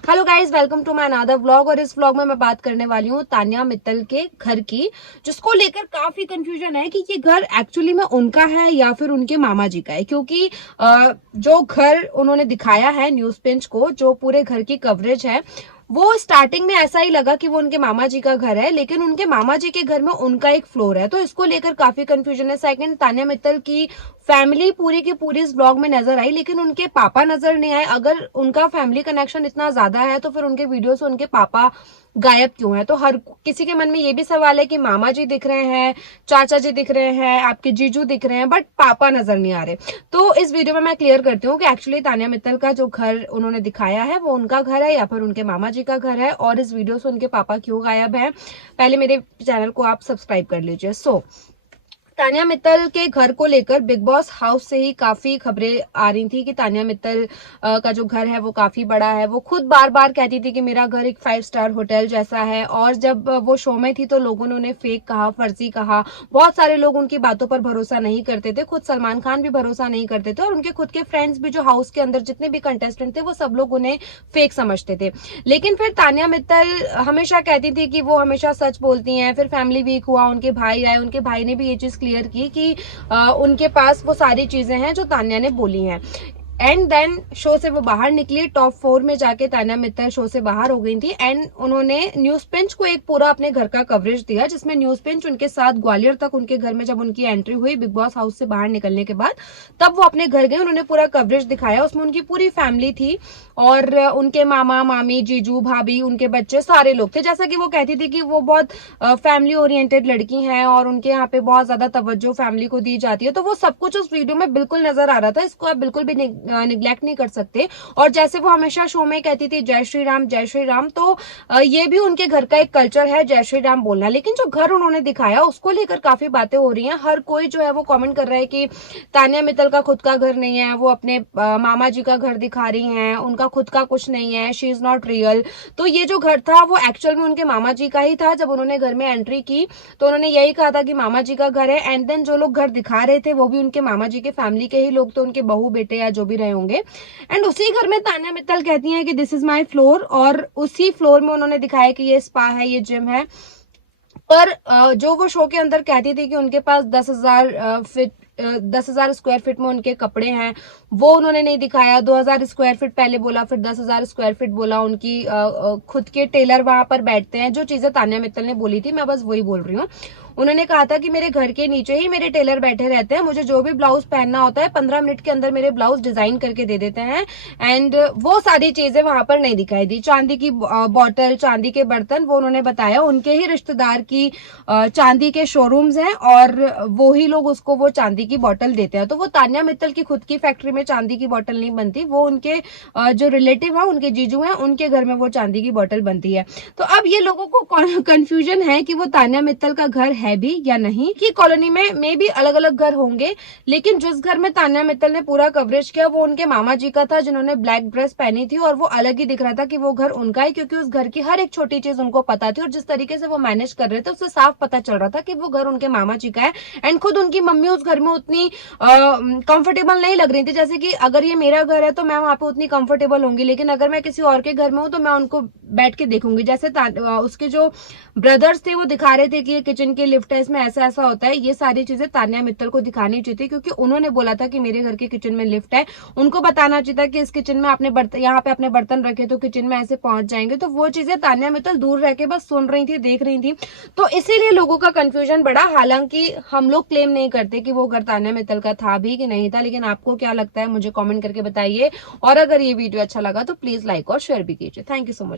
Hello guys, welcome to my another vlog. और इस vlog में मैं बात करने वाली हूँ तान्या मित्तल के घर की, जिसको लेकर काफी कंफ्यूजन है कि ये घर एक्चुअली में उनका है या फिर उनके मामा जी का है। क्योंकि जो घर उन्होंने दिखाया है न्यूज पिंच को, जो पूरे घर की कवरेज है, वो स्टार्टिंग में ऐसा ही लगा कि वो उनके मामा जी का घर है, लेकिन उनके मामा जी के घर में उनका एक फ्लोर है। तो इसको लेकर काफी कंफ्यूजन है। सेकंड, तान्या मित्तल की फैमिली पूरी की पूरी इस ब्लॉग में नजर आई, लेकिन उनके पापा नजर नहीं आए। अगर उनका फैमिली कनेक्शन इतना ज्यादा है तो फिर उनके वीडियो से उनके पापा गायब क्यों है? तो हर किसी के मन में ये भी सवाल है कि मामा जी दिख रहे हैं, चाचा जी दिख रहे हैं, आपके जीजू दिख रहे हैं, बट पापा नजर नहीं आ रहे। तो इस वीडियो में मैं क्लियर करती हूँ कि एक्चुअली तान्या मित्तल का जो घर उन्होंने दिखाया है वो उनका घर है या फिर उनके मामा जी का घर है, और इस वीडियो से उनके पापा क्यों गायब है। पहले मेरे चैनल को आप सब्सक्राइब कर लीजिए। तान्या मित्तल के घर को लेकर बिग बॉस हाउस से ही काफी खबरें आ रही थी कि तान्या मित्तल का जो घर है वो काफी बड़ा है। वो खुद बार बार कहती थी कि मेरा घर एक 5 स्टार होटल जैसा है, और जब वो शो में थी तो लोगों ने उन्हें फेक कहा, फर्जी कहा। बहुत सारे लोग उनकी बातों पर भरोसा नहीं करते थे, खुद सलमान खान भी भरोसा नहीं करते थे, और उनके खुद के फ्रेंड्स भी जो हाउस के अंदर जितने भी कंटेस्टेंट थे वो सब लोग उन्हें फेक समझते थे। लेकिन फिर तान्या मित्तल हमेशा कहती थी कि वो हमेशा सच बोलती हैं। फिर फैमिली वीक हुआ, उनके भाई आए, उनके भाई ने भी ये चीज क्लियर की कि उनके पास वो सारी चीजें हैं जो तान्या ने बोली हैं। एंड देन शो से वो बाहर निकली, टॉप 4 में जाके तान्या मित्तल शो से बाहर हो गई थी। एंड उन्होंने न्यूज पिंच को एक पूरा अपने घर का कवरेज दिया, जिसमें न्यूज पिंच उनके साथ ग्वालियर तक, उनके घर में जब उनकी एंट्री हुई बिग बॉस हाउस से बाहर निकलने के बाद, तब वो अपने घर गए, उन्होंने पूरा कवरेज दिखाया। उसमें उनकी पूरी फैमिली थी, और उनके मामा मामी, जीजू, भाभी, उनके बच्चे, सारे लोग थे। जैसा कि वो कहती थी कि वो बहुत फैमिली ओरिएंटेड लड़की हैं और उनके यहाँ पे बहुत ज्यादा तवज्जो फैमिली को दी जाती है। तो वो सब कुछ उस वीडियो में बिल्कुल नजर आ रहा था, इसको आप बिल्कुल भी निग्लेक्ट नहीं कर सकते। और जैसे वो हमेशा शो में कहती थी जय श्री राम जय श्री राम, तो ये भी उनके घर का एक कल्चर है जय श्री राम बोलना। लेकिन जो घर उन्होंने दिखाया उसको लेकर काफी बातें हो रही हैं। हर कोई जो है वो कमेंट कर रहा है कि तान्या मित्तल का खुद का घर नहीं है, वो अपने मामा जी का घर दिखा रही हैं, उनका खुद का कुछ नहीं है, शी इज नॉट रियल। तो ये जो घर था वो एक्चुअल में उनके मामा जी का ही था। जब उन्होंने घर में एंट्री की तो उन्होंने यही कहा था कि मामा जी का घर है। एंड देन जो लोग घर दिखा रहे थे वो भी उनके मामा जी के फैमिली के ही लोग, तो उनके बहू बेटे या जो भी रहे होंगे। एंड उसी घर में तान्या मित्तल कहती हैं कि दिस इज माई फ्लोर, और उसी फ्लोर में उन्होंने दिखाया कि ये स्पा है, ये जिम है। पर जो वो शो के अंदर कहती थी कि उनके पास 10,000 स्क्वायर फीट में उनके कपड़े हैं, वो उन्होंने नहीं दिखाया। 2,000 स्क्वायर फीट पहले बोला, फिर 10,000 स्क्वायर फीट बोला। उनकी खुद के टेलर वहां पर बैठते हैं। जो चीजें तान्या मित्तल ने बोली थी मैं बस वही बोल रही हूँ। उन्होंने कहा था कि मेरे घर के नीचे ही मेरे टेलर बैठे रहते हैं, मुझे जो भी ब्लाउज पहनना होता है 15 मिनट के अंदर मेरे ब्लाउज डिजाइन करके दे देते हैं। एंड वो सारी चीजें वहां पर नहीं दिखाई दी। चांदी की बॉटल, चांदी के बर्तन, वो उन्होंने बताया उनके ही रिश्तेदार की चांदी के शोरूम्स हैं, और वो ही लोग उसको वो चांदी की बोतल देते हैं। तो वो तान्या मित्तल की खुद की फैक्ट्री में चांदी की बोतल नहीं बनती, वो उनके जो रिलेटिव है, उनके जीजू हैं, उनके घर में वो चांदी की बोतल बनती है। तो अब ये लोगों को कंफ्यूजन है कि वो तान्या मित्तल का घर है भी या नहीं। कि कॉलोनी में मे भी अलग अलग घर होंगे, लेकिन जिस घर में तान्या मित्तल ने पूरा कवरेज किया वो उनके मामा जी का था, जिन्होंने ब्लैक ड्रेस पहनी थी, और वो अलग ही दिख रहा था कि वो घर उनका है, क्योंकि उस घर की हर एक छोटी चीज उनको पता थी। और जिस तरीके से वो मैनेज कर रहे थे उससे साफ पता चल रहा था कि वो घर उनके मामा जी का है। एंड खुद उनकी मम्मी उस घर में उतनी कंफर्टेबल नहीं लग रही थी। जैसे कि अगर ये मेरा घर है तो मैं वहां पे उतनी कंफर्टेबल होंगी, लेकिन अगर मैं किसी और के घर में हूं तो मैं उनको बैठ के देखूंगी। जैसे उसके जो ब्रदर्स थे वो दिखा रहे थे कि ये किचन की लिफ्ट है, इसमें ऐसा ऐसा होता है। ये सारी चीजें तान्या मित्तल को दिखानी चाहिए थी, क्योंकि उन्होंने बोला था कि मेरे घर के किचन में लिफ्ट है। उनको बताना चाहिए था कि इस किचन में आपने बर्तन, यहाँ पे अपने बर्तन रखे तो किचन में ऐसे पहुंच जाएंगे। तो वो चीजें तान्या मित्तल दूर रह के बस सुन रही थी, देख रही थी। तो इसीलिए लोगों का कंफ्यूजन बढ़ा। हालांकि हम लोग क्लेम नहीं करते कि वो घर तान्या मित्तल का था भी कि नहीं था, लेकिन आपको क्या लगता है मुझे कमेंट करके बताइए। और अगर ये वीडियो अच्छा लगा तो प्लीज लाइक और शेयर भी कीजिए। Thank you so much.